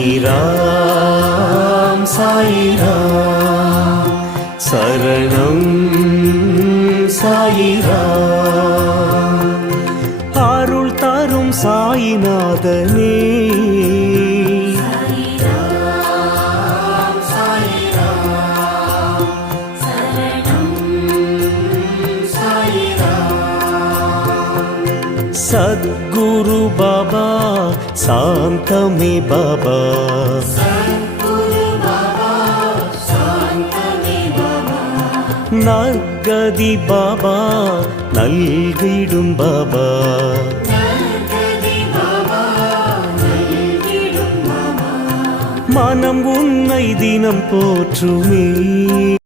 சாயிராம் சாயிராம் சரணம் சாயிராம் அருள் தரும் சாயிநாதனே सद्गुरु बाबा शांतमे बाबा नर्गदि बाबा नल्गिडुम बाबा मनम उन्नै दिनम पोற்றுமே